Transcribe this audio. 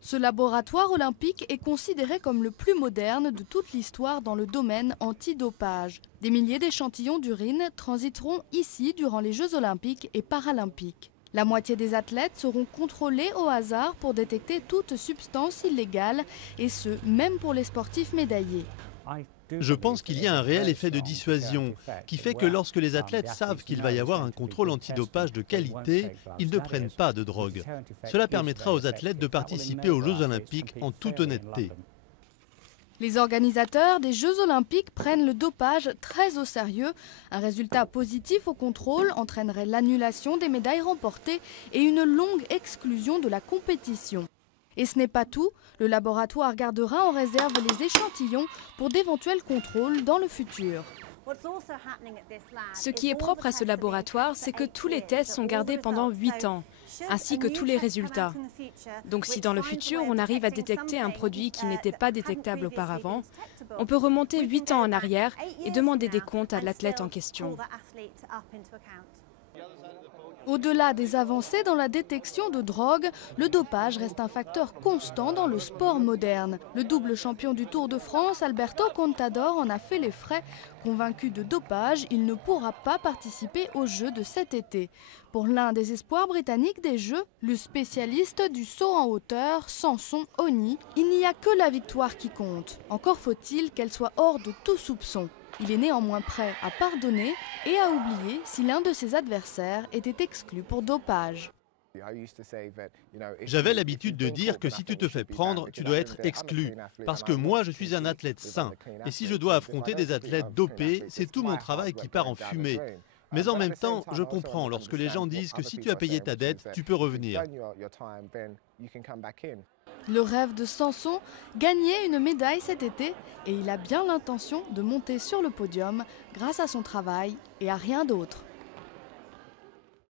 Ce laboratoire olympique est considéré comme le plus moderne de toute l'histoire dans le domaine antidopage. Des milliers d'échantillons d'urine transiteront ici durant les Jeux olympiques et paralympiques. La moitié des athlètes seront contrôlés au hasard pour détecter toute substance illégale, et ce, même pour les sportifs médaillés. Je pense qu'il y a un réel effet de dissuasion qui fait que lorsque les athlètes savent qu'il va y avoir un contrôle antidopage de qualité, ils ne prennent pas de drogue. Cela permettra aux athlètes de participer aux Jeux olympiques en toute honnêteté. Les organisateurs des Jeux olympiques prennent le dopage très au sérieux. Un résultat positif au contrôle entraînerait l'annulation des médailles remportées et une longue exclusion de la compétition. Et ce n'est pas tout, le laboratoire gardera en réserve les échantillons pour d'éventuels contrôles dans le futur. Ce qui est propre à ce laboratoire, c'est que tous les tests sont gardés pendant 8 ans, ainsi que tous les résultats. Donc si dans le futur on arrive à détecter un produit qui n'était pas détectable auparavant, on peut remonter 8 ans en arrière et demander des comptes à l'athlète en question. Au-delà des avancées dans la détection de drogue, le dopage reste un facteur constant dans le sport moderne. Le double champion du Tour de France, Alberto Contador, en a fait les frais. Convaincu de dopage, il ne pourra pas participer aux Jeux de cet été. Pour l'un des espoirs britanniques des Jeux, le spécialiste du saut en hauteur, Samson Oni, il n'y a que la victoire qui compte. Encore faut-il qu'elle soit hors de tout soupçon. Il est néanmoins prêt à pardonner et à oublier si l'un de ses adversaires était exclu pour dopage. J'avais l'habitude de dire que si tu te fais prendre, tu dois être exclu. Parce que moi, je suis un athlète sain. Et si je dois affronter des athlètes dopés, c'est tout mon travail qui part en fumée. Mais en même temps, je comprends lorsque les gens disent que si tu as payé ta dette, tu peux revenir. Le rêve de Samson, gagner une médaille cet été, et il a bien l'intention de monter sur le podium grâce à son travail et à rien d'autre.